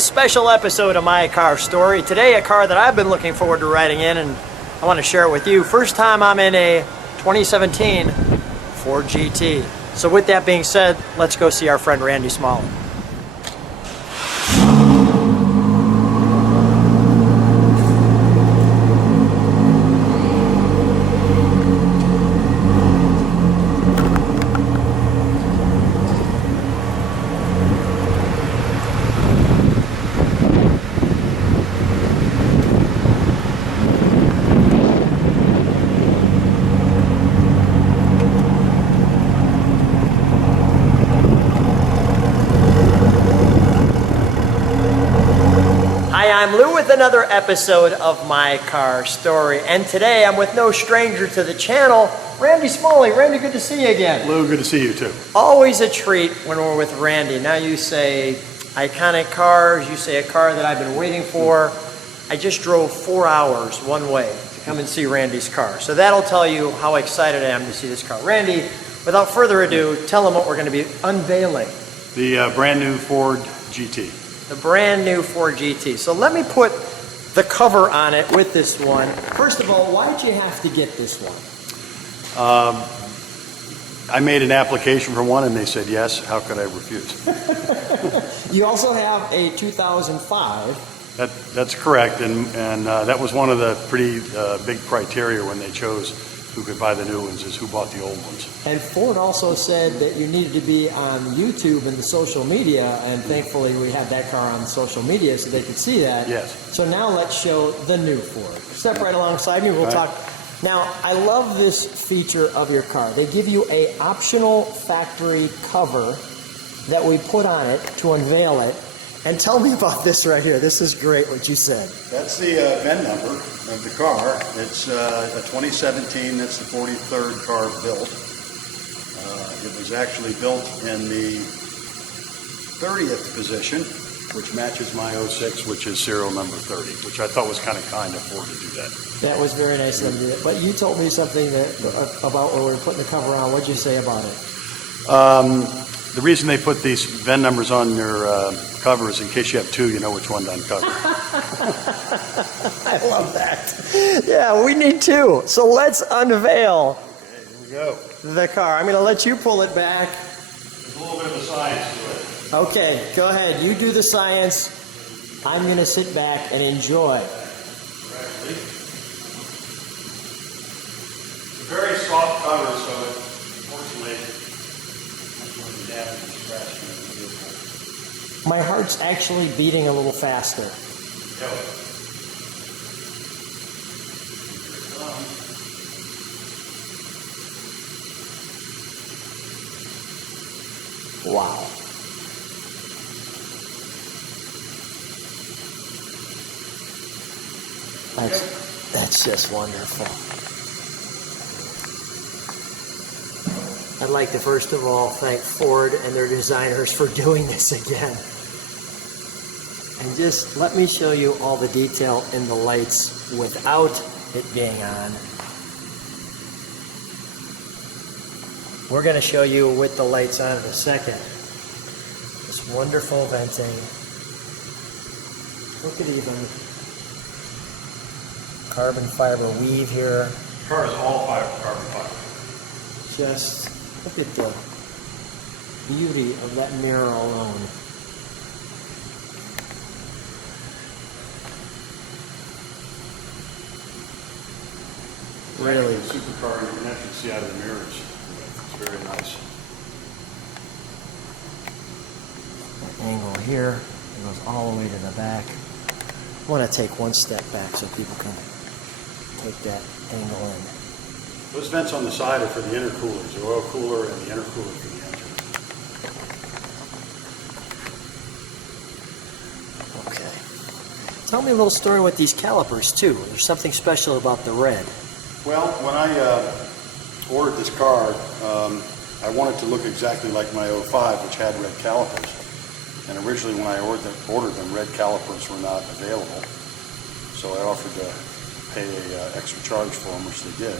a special episode of My Car Story. Today, a car that I've been looking forward to riding in, and I want to share it with you. First time I'm in a 2017 Ford GT. So with that being said, let's go see our friend Randy Smalley. I'm Lou with another episode of My Car Story, and today I'm with no stranger to the channel, Randy Smalley. Randy, good to see you again. Lou, good to see you too. Always a treat when we're with Randy. Now you say iconic cars, you say a car that I've been waiting for. I just drove 4 hours one way to come and see Randy's car, so that'll tell you how excited I am to see this car. Randy, without further ado, tell them what we're going to be unveiling. The brand new Ford GT. The brand new Ford GT. So let me put the cover on it with this one. First of all, why did you have to get this one? I made an application for one and they said yes. How could I refuse? You also have a 2005. That's correct, and that was one of the pretty big criteria when they chose who could buy the new ones, is who bought the old ones. And Ford also said that you needed to be on YouTube and the social media, and thankfully we had that car on social media so they could see that. Yes. So now let's show the new Ford. Step right alongside me, we'll talk. Now, I love this feature of your car. They give you a optional factory cover that we put on it to unveil it. And tell me about this right here. This is great what you said. That's the VIN number of the car. It's a 2017. That's the 43rd car built. It was actually built in the 30th position, which matches my 06, which is serial number 30, which I thought was kind of kind of Ford to do that. That was very nice of them to do that. But you told me something about when we were putting the cover on. What did you say about it? The reason they put these VIN numbers on their cover is in case you have two, you know which one to uncover. I love that. Yeah, we need two. So let's unveil the car. I'm going to let you pull it back. There's a little bit of a science to it. Okay, go ahead. You do the science. I'm going to sit back and enjoy. Correctly. It's a very soft cover, so unfortunately, damage and scratching of the vehicle. My heart's actually beating a little faster. Wow. That's just wonderful. I'd like to first of all thank Ford and their designers for doing this again. And just let me show you all the detail in the lights without it being on. We're going to show you with the lights on in a second. This wonderful venting. Look at even carbon fiber weave here. The car is all carbon fiber. Just look at the beauty of that mirror alone. Really? It's a supercar, and you can actually see out of the mirrors. It's very nice. That angle here, it goes all the way to the back. I want to take one step back so people can take that angle in. Those vents on the side are for the intercoolers, the oil cooler and the intercooler for the engine. Okay. Tell me a little story with these calipers too. There's something special about the red. Well, when I ordered this car, I wanted to look exactly like my 05, which had red calipers. And originally when I ordered them, red calipers were not available. So I offered to pay an extra charge for them, which they did.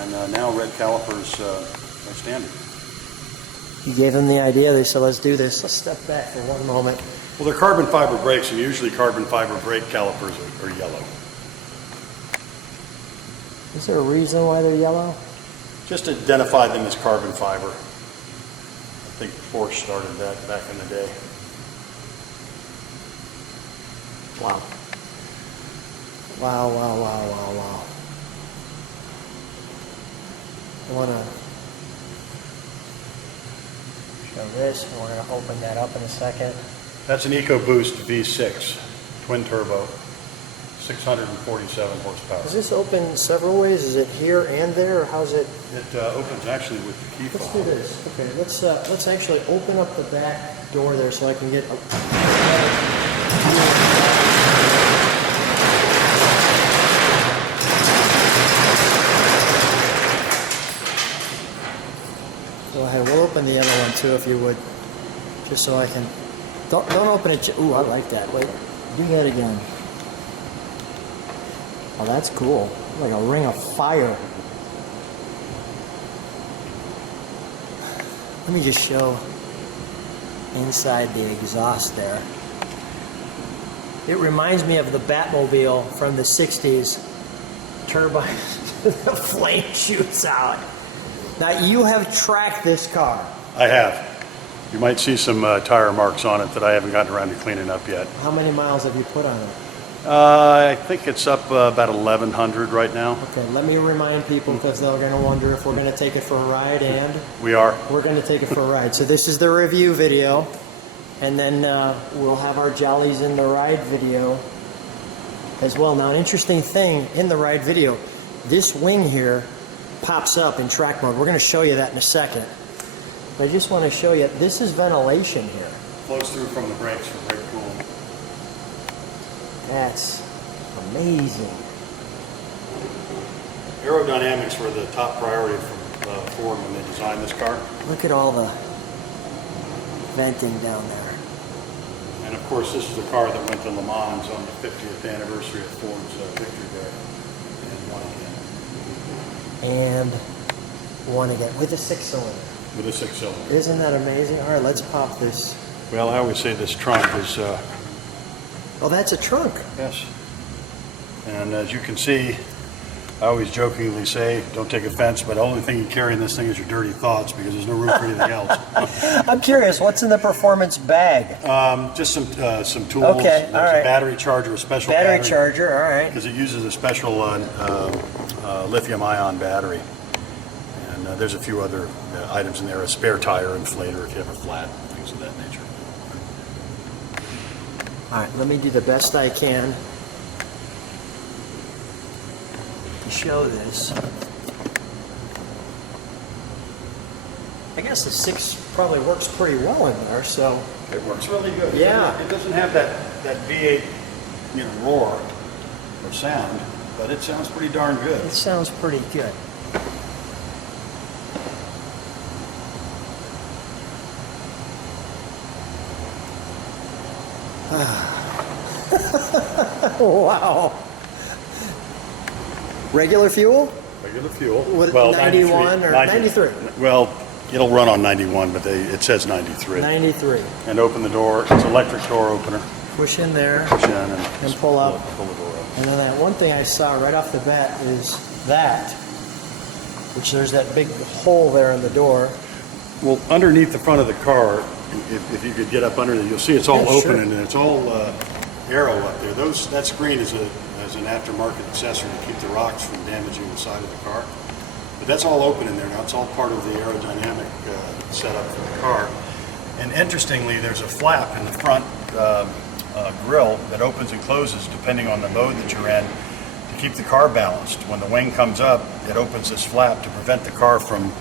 And now red calipers are standard. You gave them the idea. They said, let's do this. Let's step back for one moment. Well, they're carbon fiber brakes, and usually carbon fiber brake calipers are yellow. Is there a reason why they're yellow? Just to identify them as carbon fiber. I think Porsche started that back in the day. Wow. Wow, wow, wow, wow, wow. I want to show this, and we're going to open that up in a second. That's an EcoBoost V6, twin turbo, 647 horsepower. Does this open several ways? Is it here and there, or how's it? It opens actually with the key Let's fob. do this. Okay, let's actually open up the back door there so I can get a... Go ahead, we'll open the other one too if you would, just so I can, don't open it, ooh, I like that, wait, do that again. Oh, that's cool, like a ring of fire. Let me just show inside the exhaust there. It reminds me of the Batmobile from the 60s, turbine, the flame shoots out. Now, you have tracked this car. I have. You might see some tire marks on it that I haven't gotten around to cleaning up yet. How many miles have you put on it? I think it's up about 1,100 right now. Okay, let me remind people, because they're going to wonder if we're going to take it for a ride, and We are. we're going to take it for a ride. So this is the review video, and then we'll have our Jollies in the ride video as well. Now, an interesting thing in the ride video, this wing here pops up in track mode. We're going to show you that in a second. But I just want to show you, this is ventilation here. Flows through from the brakes for brake cooling. That's amazing. Aerodynamics were the top priority for Ford when they designed this car. Look at all the venting down there. And of course, this is the car that went to Le Mans on the 50th anniversary of Ford's victory there. And won again. And one again with a 6-cylinder. With a 6-cylinder. Isn't that amazing? All right, let's pop this. Well, I always say this trunk is... Oh, that's a trunk. Yes. And as you can see, I always jokingly say, don't take offense, but the only thing you carry in this thing is your dirty thoughts, because there's no room for anything else. I'm curious, what's in the performance bag? Just some tools. Okay, There's all right. a battery charger, a special Battery charger, all right. because it uses a special lithium-ion battery. And there's a few other items in there, a spare tire inflator if you have a flat, things of that nature. All right, let me do the best I can to show this. I guess the 6 probably works pretty well in there, so. It works really good. Yeah. It doesn't have that V8 roar or sound, but it sounds pretty darn good. It sounds pretty good. Wow. Regular fuel? Regular fuel. What, 91 or 93? Well, it'll run on 91, but it says 93. 93. And open the door. It's electric door opener. Push in there. Push in and just pull up. Pull the door up. And then that one thing I saw right off the bat is that, which there's that big hole there in the door. Well, underneath the front of the car, if you could get up under there, you'll see it's all Yeah, open sure. and it's all aero up there. That screen is an aftermarket accessory to keep the rocks from damaging the side of the car. But that's all open in there now. It's all part of the aerodynamic setup for the car. And interestingly, there's a flap in the front grille that opens and closes depending on the mode that you're in to keep the car balanced. When the wing comes up, it opens this flap to prevent the car from,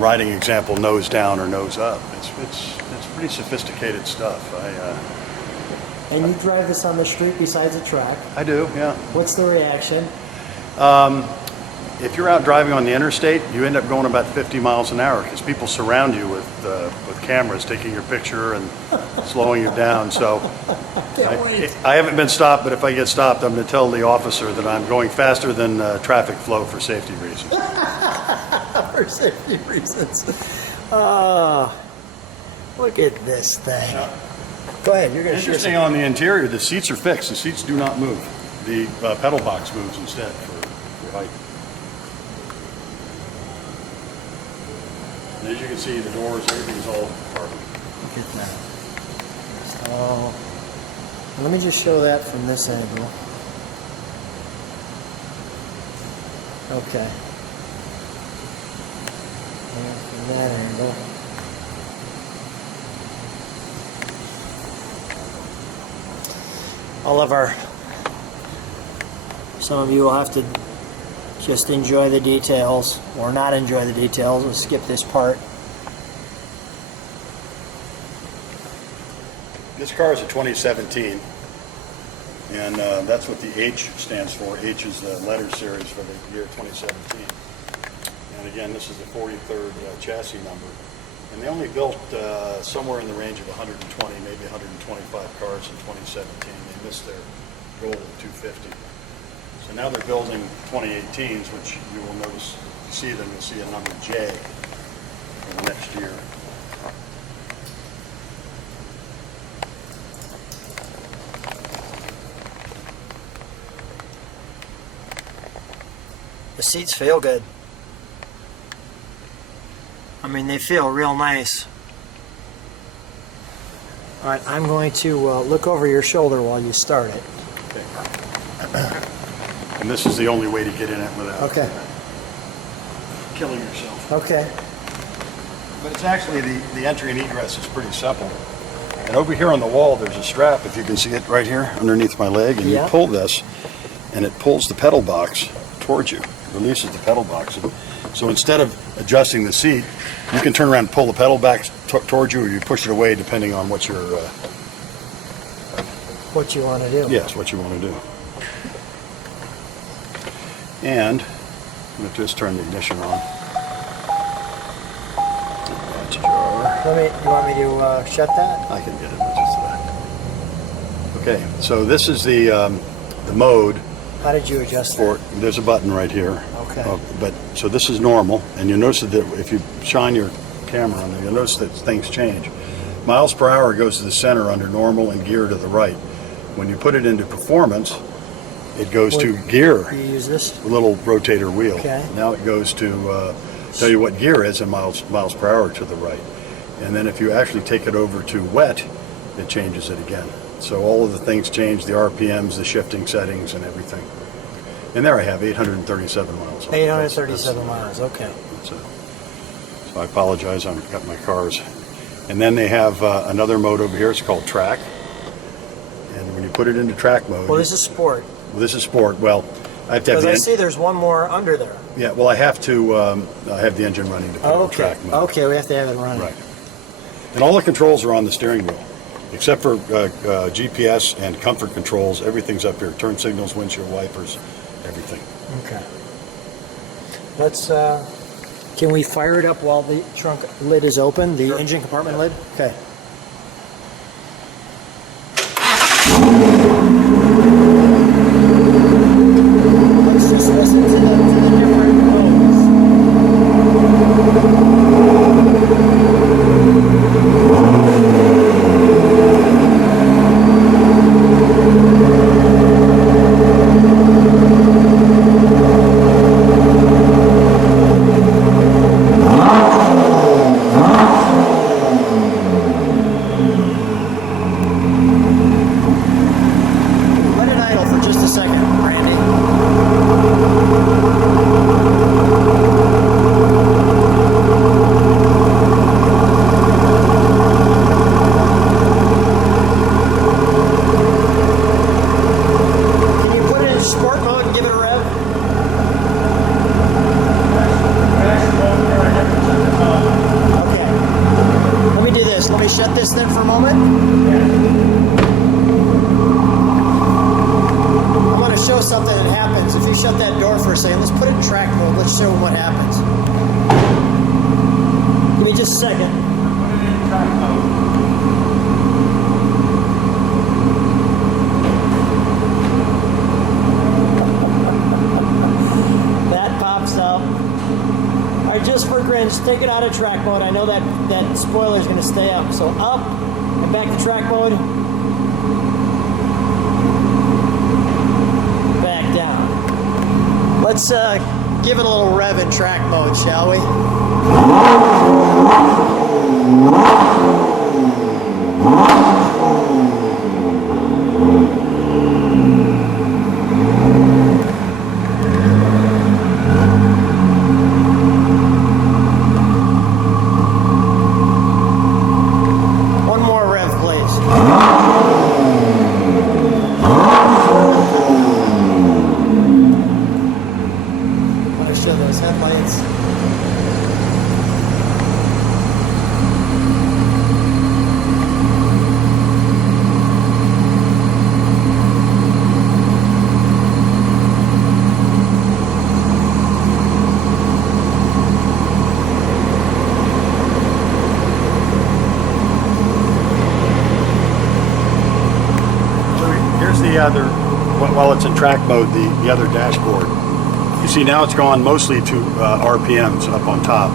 riding example nose down or nose up. It's pretty sophisticated stuff. And you drive this on the street besides a track. I do, yeah. What's the reaction? If you're out driving on the interstate, you end up going about 50 miles an hour because people surround you with cameras taking your picture and slowing you down. So I haven't been stopped, but if I get stopped, I'm going to tell the officer that I'm going faster than traffic flow for safety reasons. For safety reasons. Look at this thing. Go ahead, you're going to share Interesting on the interior, the seats are fixed. The seats do not move. The pedal box moves instead for height. And as you can see, the doors, everything's all carbon. Look at that. So, let me just show that from this angle. Okay. And from that angle. All of our, some of you will have to just enjoy the details or not enjoy the details and skip this part. This car is a 2017, and that's what the H stands for. H is the letter series for the year 2017. And again, this is the 43rd chassis number. And they only built somewhere in the range of 120, maybe 125 cars in 2017. They missed their goal of 250. So now they're building 2018s, which you will notice, if you see them, you'll see a number J for the next year. The seats feel good. I mean, they feel real nice. All right, I'm going to look over your shoulder while you start it. Okay. And this is the only way to get in it without killing yourself. Okay. But it's actually, the entry and egress is pretty simple. And over here on the wall, there's a strap, if you can see it right here underneath my leg, and you pull this, and it pulls the pedal box towards you, releases the pedal box. So instead of adjusting the seat, you can turn around and pull the pedal back towards you, or you push it away depending on what your... what you want to do. Yes, what you want to do. And I'm going to just turn the ignition on. That's jar. You want me to shut that? I can get it just that. Okay, so this is the mode. How did you adjust For that? there's a button right here. Okay. But so this is normal, and you'll notice that if you shine your camera on there, you'll notice that things change. Miles per hour goes to the center under normal and gear to the right. When you put it into performance, it goes to gear. You use this? A little rotator wheel. Okay. Now it goes to tell you what gear is in miles per hour to the right. And then if you actually take it over to wet, it changes it again. So all of the things change, the RPMs, the shifting settings, and everything. And there I have 837 miles. 837 miles, okay. That's it. So I apologize, I've got my cars. And then they have another mode over here, it's called track. And when you put it into track mode... Well, this is sport. Well, this is sport. Well, I have to have Because I see there's one more under there. Yeah, well, I have to have the engine running to put it in track mode. Okay, we have to have it running. Right. And all the controls are on the steering wheel. Except for GPS and comfort controls, everything's up here. Turn signals, windshield wipers, everything. Okay. Let's, can we fire it up while the trunk lid is open, the engine compartment lid? Okay. Let's just listen to the different modes. Let it idle for just a second, Randy. Can you put it in sport mode and give it a rev? Okay. Let me do this. Let me shut this then for a moment. I want to show something that happens. If you shut that door for a second, let's put it in track mode. Let's show them what happens. Give me just a second. Put it in track mode. That pops up. All right, just for grins, take it out of track mode. I know that spoiler is going to stay up. So up, And back to track mode. Back down. Let's give it a little rev in track mode, shall we? One more rev, please. Want to show those headlights? Here's the other, while it's in track mode, the other dashboard. You see now it's gone mostly to RPMs up on top.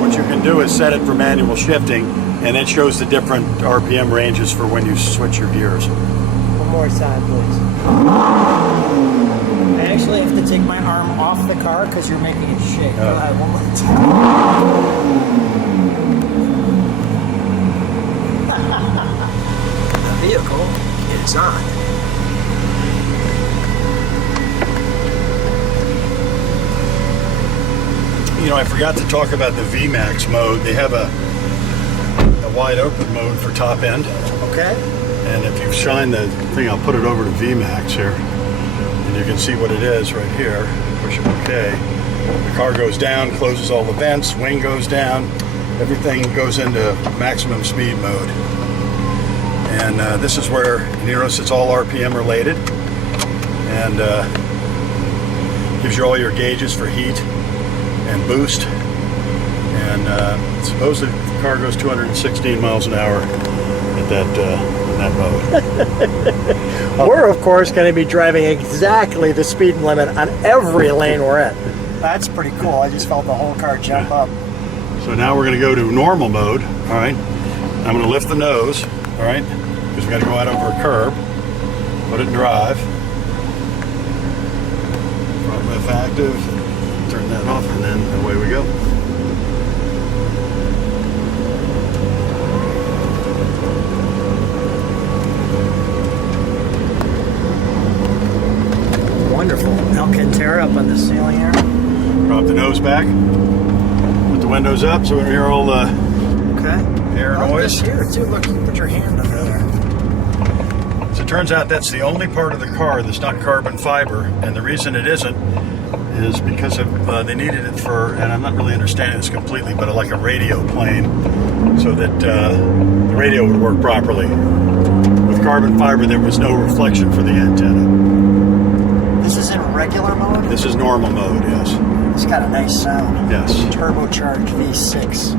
What you can do is set it for manual shifting, and it shows the different RPM ranges for when you switch your gears. One more time, please. I actually have to take my arm off the car because you're making it shake. Go ahead, one more time. The vehicle is on. You know, I forgot to talk about the VMAX mode. They have a wide open mode for top end. Okay. And if you shine the thing, I'll put it over to VMAX here, and you can see what it is right here. Push OK. The car goes down, closes all the vents, wing goes down, everything goes into maximum speed mode. And this is where you notice it's all RPM related, and gives you all your gauges for heat and boost. And supposedly the car goes 216 miles an hour at that mode. We're, of course, going to be driving exactly the speed limit on every lane we're in. That's pretty cool. I just felt the whole car jump up. So now we're going to go to normal mode. All right. I'm going to lift the nose. All right. Because we got to go out over a curb. Put it in drive. Front left active. Turn that off, and then away we go. Wonderful. Alcantara up on the ceiling here. Drop the nose back. Put the windows up so we don't hear all the air noise. Here too. Look, put your hand under there. So it turns out that's the only part of the car that's not carbon fiber, and the reason it isn't is because of they needed it for, and I'm not really understanding this completely, but like a radio plane, so that the radio would work properly. With carbon fiber, there was no reflection for the antenna. This is in regular mode? This is normal mode, yes. It's got a nice sound. Yes. Turbocharged V6.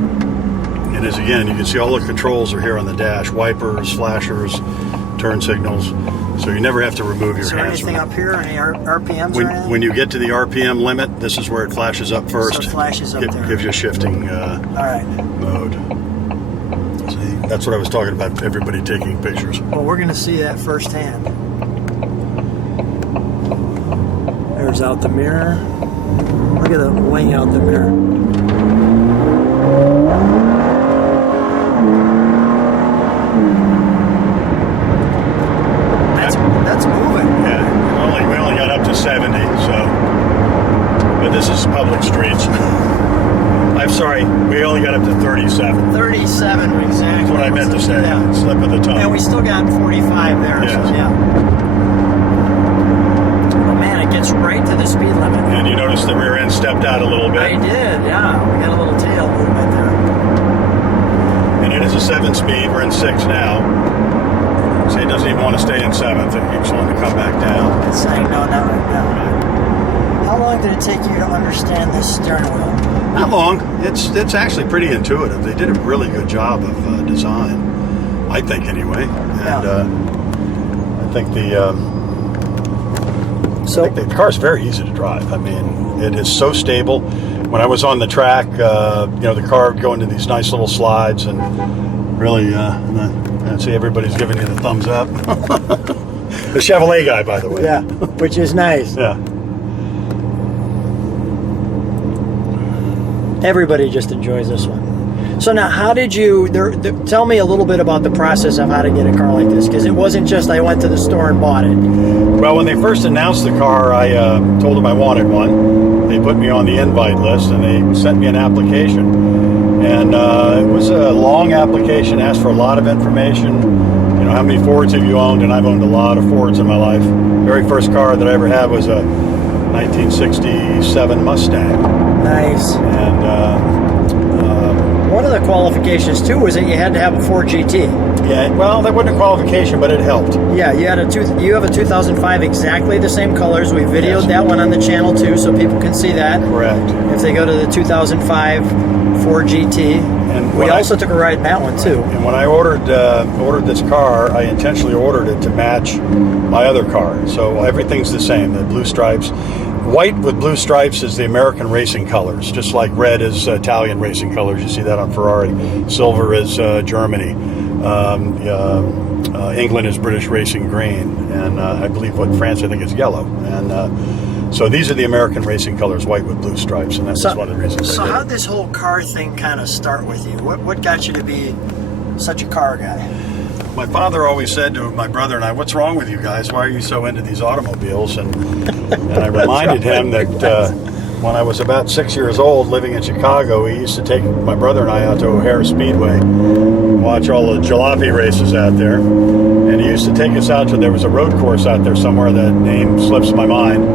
And as again, you can see all the controls are here on the dash: wipers, flashers, turn signals. So you never have to remove your hands from it. Is there anything up here? Any RPMs or anything? When you get to the RPM limit, this is where it flashes up first. So it flashes up there. Gives you a shifting mode. See, that's what I was talking about, everybody taking pictures. Well, we're going to see that firsthand. There's out the mirror. Look at the wing out the mirror. That's moving. Yeah, we only got up to 70, so. But this is public streets. I'm sorry, we only got up to 37. 37, exactly. That's what I meant to say. Yeah. Slip of the tongue. And we still got 45 there. Yes. So yeah. Oh man, it gets right to the speed limit. And you notice the rear end stepped out a little bit. I did, yeah. We got a little tail movement there. And it is a 7-speed. We're in 6 now. See, it doesn't even want to stay in 7th. It keeps wanting to come back down. It's saying no, not right now. How long did it take you to understand this steering wheel? Not long. It's actually pretty intuitive. They did a really good job of design, I think, anyway. And I think the car's very easy to drive. I mean, it is so stable. When I was on the track, the car would go into these nice little slides, and really, I see everybody's giving you the thumbs up. The Chevrolet guy, by the way. Yeah, which is nice. Yeah. Everybody just enjoys this one. So now, how did you, tell me a little bit about the process of how to get a car like this, because it wasn't just I went to the store and bought it. Well, when they first announced the car, I told them I wanted one. They put me on the invite list, and they sent me an application. And it was a long application, asked for a lot of information. You know, how many Fords have you owned? And I've owned a lot of Fords in my life. The very first car that I ever had was a 1967 Mustang. Nice. And one of the qualifications too was that you had to have a Ford GT. yeah, well, that wasn't a qualification, but it helped. Yeah, you have a 2005, exactly the same colors. We videoed that one on the channel too, so people can see that. Correct. If they go to the 2005 Ford GT, And we also took a ride in that one too. And when I ordered this car, I intentionally ordered it to match my other car. So everything's the same. The blue stripes. White with blue stripes is the American racing colors, just like red is Italian racing colors. You see that on Ferrari. Silver is Germany. England is British racing green. And I believe France, I think, is yellow. And so these are the American racing colors, white with blue stripes. And that's one of the reasons So I did how it. did this whole car thing kind of start with you? What got you to be such a car guy? My father always said to my brother and I, "What's wrong with you guys? Why are you so into these automobiles?" And I reminded him that when I was about 6 years old, living in Chicago, he used to take my brother and I out to O'Hare Speedway, watch all the jalopy races out there. And he used to take us out to, there was a road course out there somewhere, that name slips my mind,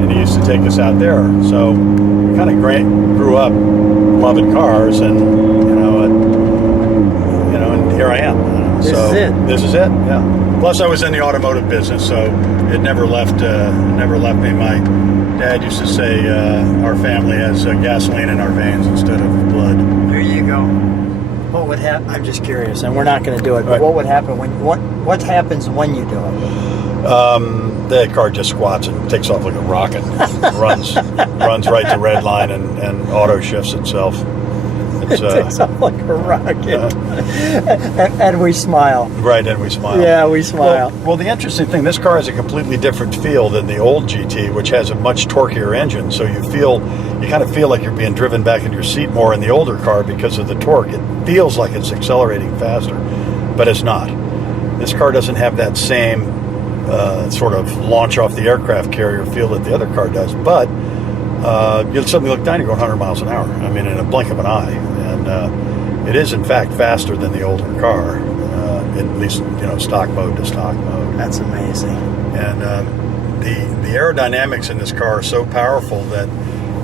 and he used to take us out there. So we kind of grew up loving cars, and and here I am. This is it. This is it. Yeah. Plus, I was in the automotive business, so it never left me. My dad used to say our family has gasoline in our veins instead of blood. There you go. What would happen? I'm just curious, and we're not going to do it. But Right. what would happen what happens when you do it? The car just squats and takes off like a rocket. runs right to red line and auto shifts itself. It takes off like a rocket, and we smile. Right, and we smile. Yeah, we smile. Well, the interesting thing, this car has a completely different feel than the old GT, which has a much torquier engine. So you kind of feel like you're being driven back in your seat more in the older car because of the torque. It feels like it's accelerating faster, but it's not. This car doesn't have that same sort of launch off the aircraft carrier feel that the other car does, but you'll suddenly look down, you're going 100 miles an hour. I mean, in a blink of an eye. And it is, in fact, faster than the older car, at least, stock mode to stock mode. That's amazing. And the aerodynamics in this car are so powerful that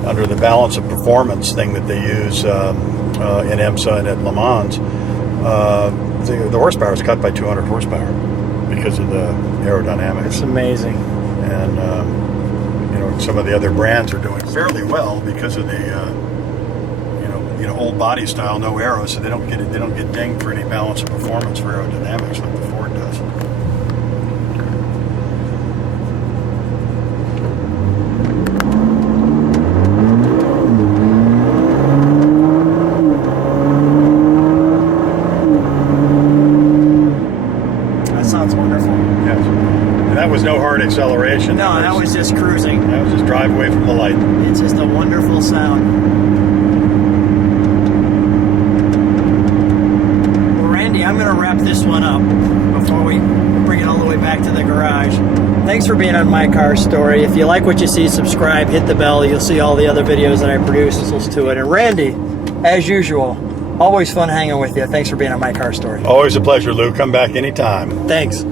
under the balance of performance thing that they use in IMSA and at Le Mans, the horsepower is cut by 200 horsepower because of the aerodynamics. It's amazing. And some of the other brands are doing fairly well because of the old body style, no aero, so they don't get dinged for any balance of performance for aerodynamics like the Ford does. That sounds wonderful. Yes. And that was no hard acceleration. No, that was just cruising. That was just drive away from the light. It's just a wonderful sound. Well, Randy, I'm going to wrap this one up before we bring it all the way back to the garage. Thanks for being on My Car Story. If you like what you see, subscribe, hit the bell. You'll see all the other videos that I produce to it. And Randy, as usual, always fun hanging with you. Thanks for being on My Car Story. Always a pleasure, Lou. Come back anytime. Thanks.